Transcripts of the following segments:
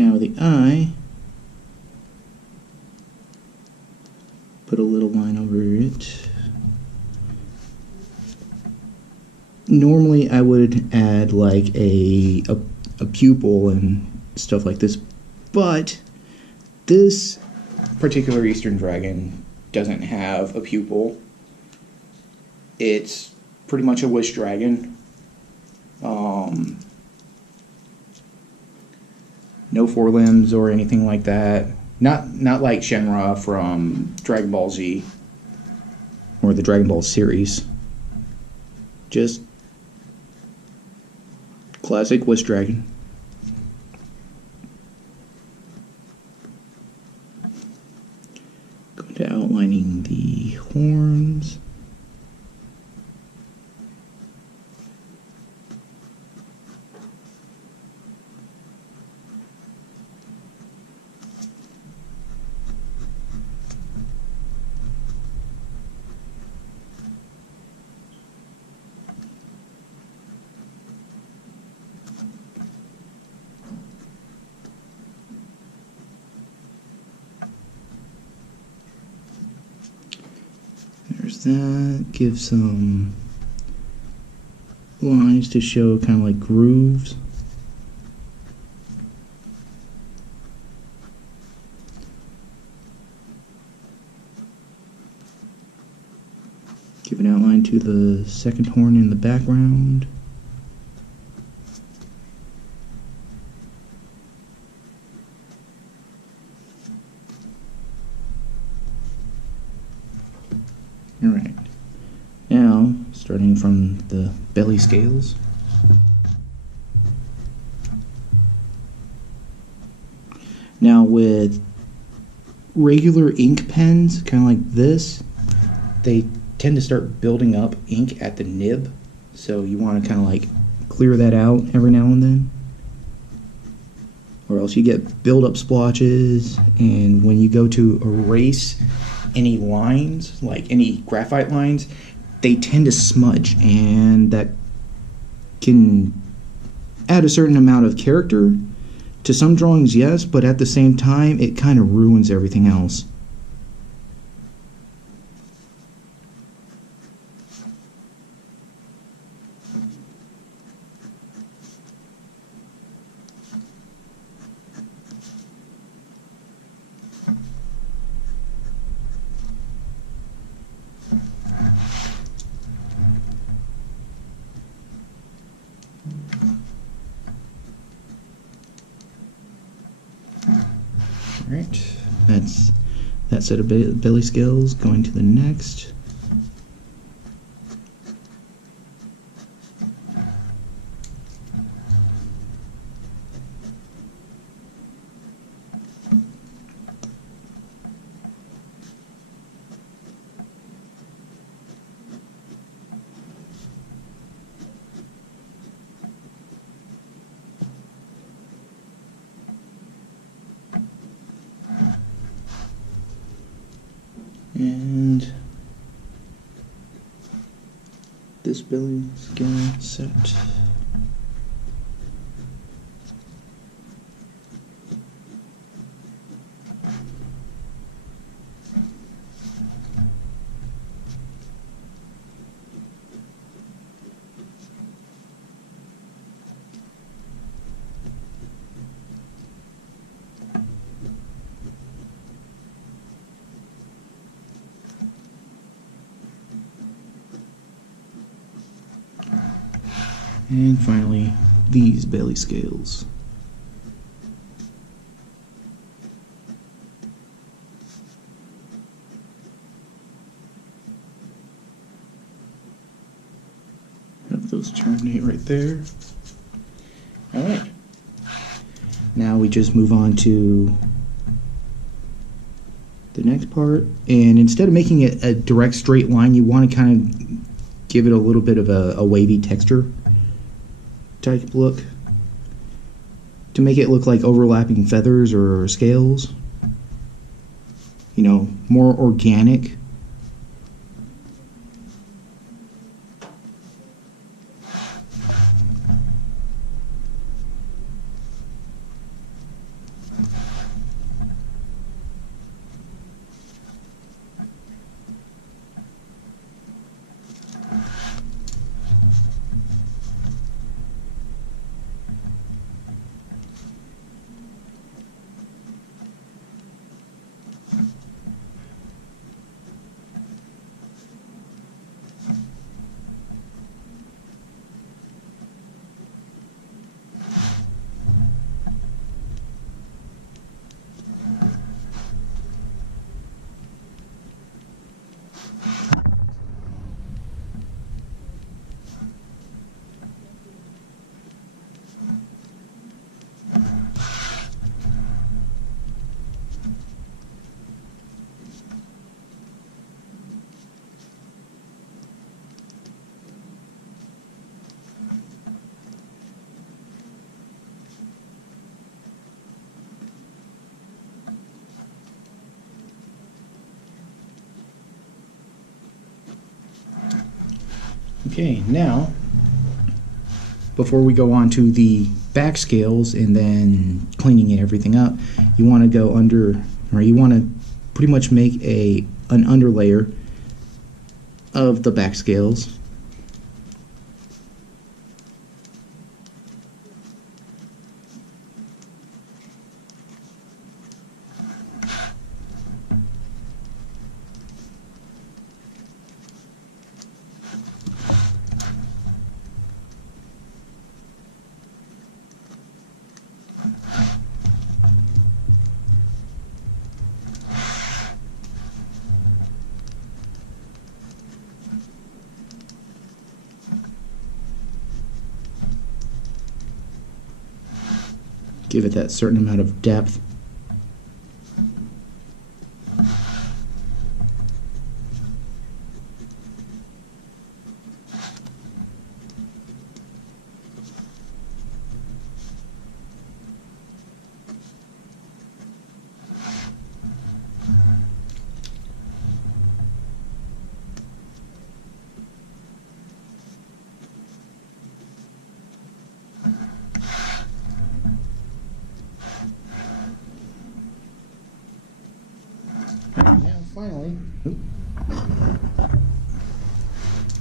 Now the eye, put a little line over it. Normally I would add like a pupil and stuff like this, but this particular Eastern Dragon doesn't have a pupil. It's pretty much a wish dragon. No forelimbs or anything like that. Not like Shenra from Dragon Ball Z or the Dragon Ball series. Just classic wish dragon. Going to outlining the horns. There's that. Give some lines to show kind of like grooves. Give an outline to the second horn in the background. Alright, now starting from the belly scales. Now with regular ink pens, kind of like this, they tend to start building up ink at the nib, so you want to kind of like clear that out every now and then, or else you get build-up splotches, and when you go to erase any lines, like any graphite lines, they tend to smudge, and that can add a certain amount of character to some drawings, yes, but at the same time it kind of ruins everything else. Alright, that's that set of belly scales. Going to the next. And this belly scale set. And finally, these belly scales. Have those terminate right there. Alright. Now we just move on to the next part. And instead of making it a direct straight line, you want to kind of give it a little bit of a wavy texture type look to make it look like overlapping feathers or scales, you know, more organic. Okay, now, before we go on to the back scales and then cleaning everything up, you want to go under, or you want to pretty much make an underlayer of the back scales. Give it that certain amount of depth. Now finally,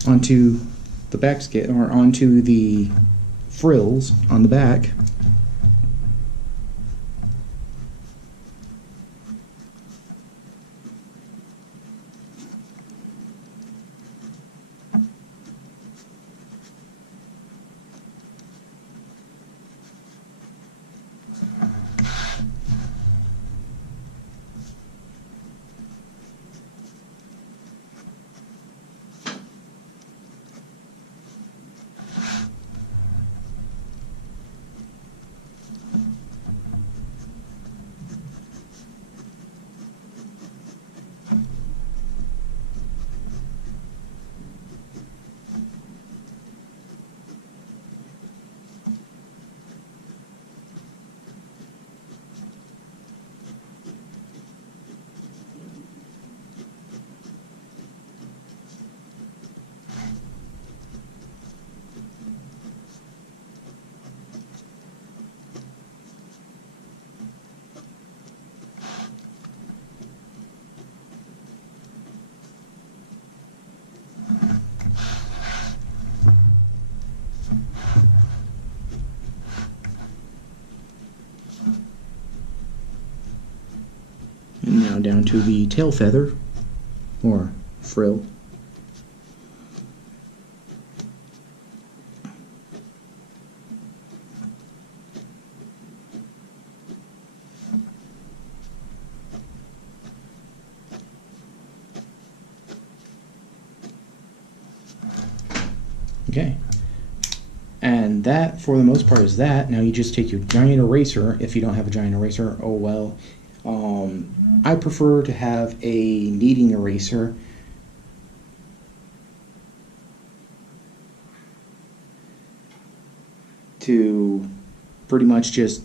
onto the back scale, or onto the frills on the back. And now down to the tail feather, or frill. Okay, and that for the most part is that. Now you just take your giant eraser. If you don't have a giant eraser, oh well. I prefer to have a kneading eraser. To pretty much just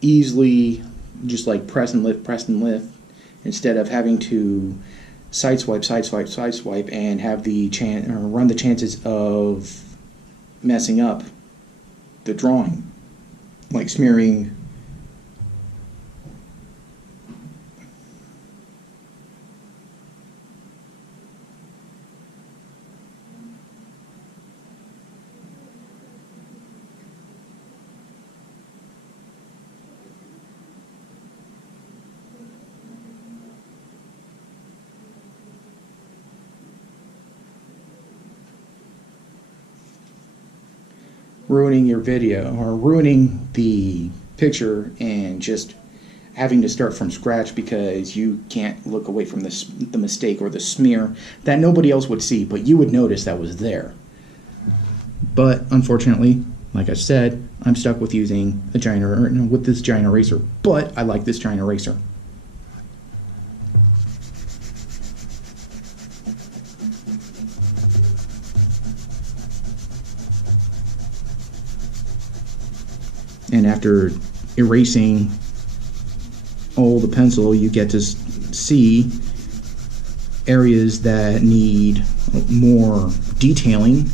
easily just like press and lift, instead of having to side swipe, and have the run the chances of messing up the drawing, like smearing ruining your video or ruining the picture and just having to start from scratch because you can't look away from the mistake or the smear that nobody else would see, but you would notice that was there. But unfortunately, like I said, I'm stuck with using a giant with this giant eraser, but I like this giant eraser. And after erasing all the pencil, you get to see areas that need more detailing.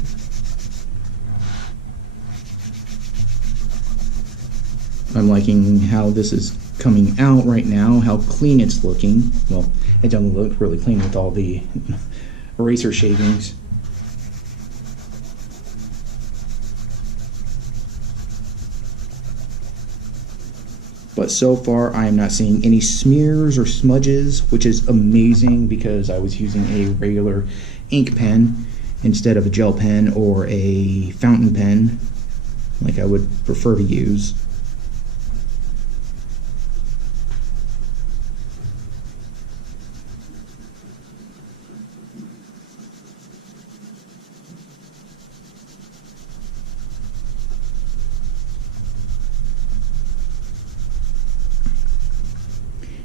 I'm liking how this is coming out right now, how clean it's looking. Well, it doesn't look really clean with all the eraser shavings. But so far, I am not seeing any smears or smudges, which is amazing because I was using a regular ink pen instead of a gel pen or a fountain pen like I would prefer to use.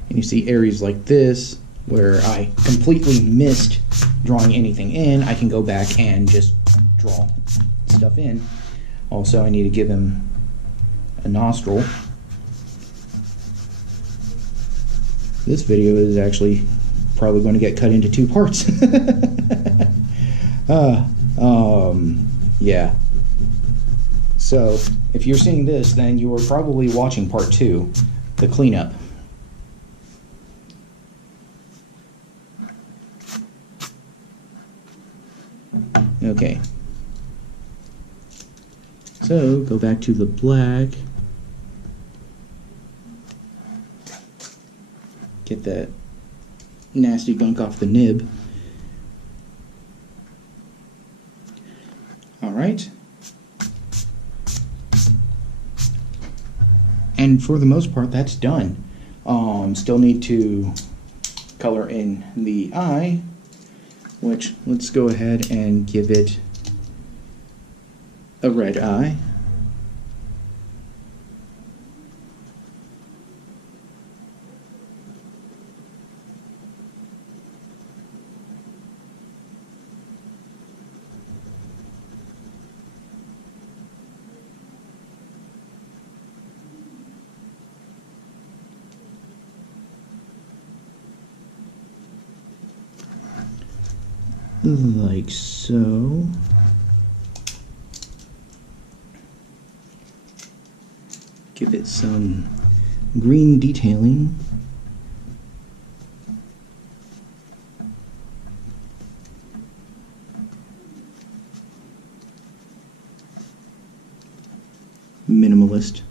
And you see areas like this where I completely missed drawing anything in. I can go back and just draw stuff in. Also, I need to give him a nostril. This video is actually probably going to get cut into 2 parts. Yeah. So, if you're seeing this, then you are probably watching part 2, the cleanup. Okay. So, go back to the black. Get that nasty gunk off the nib. Alright. And for the most part, that's done. Still need to color in the eye, which let's go ahead and give it a red eye. Like so. Give it some green detailing. Minimalist.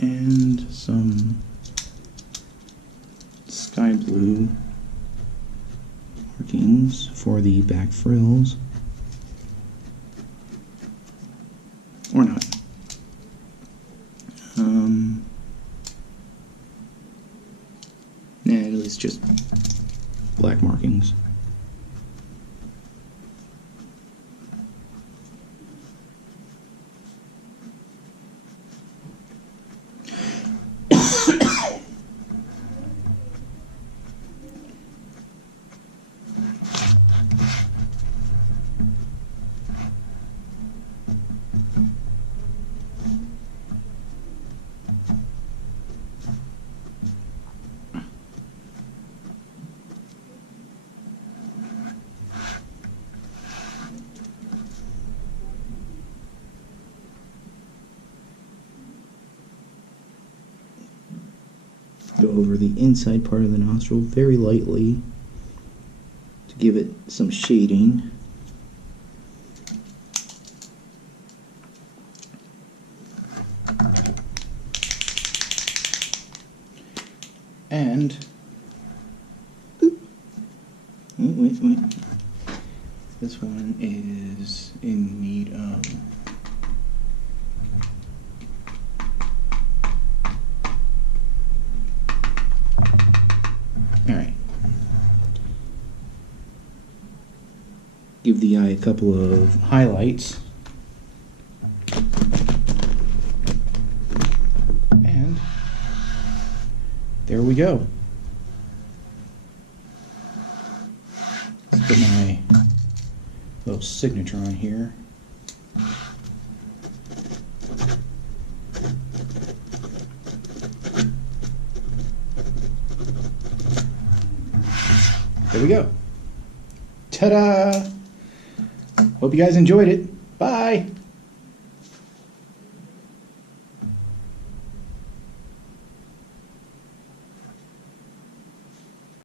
And some sky blue markings for the back frills. Or not. Nah, it's just black markings. Go over the inside part of the nostril very lightly to give it some shading. And wait. This one is in need of the eye a couple of highlights. And there we go. Let's put my little signature on here. There we go. Ta-da! Hope you guys enjoyed it. Bye!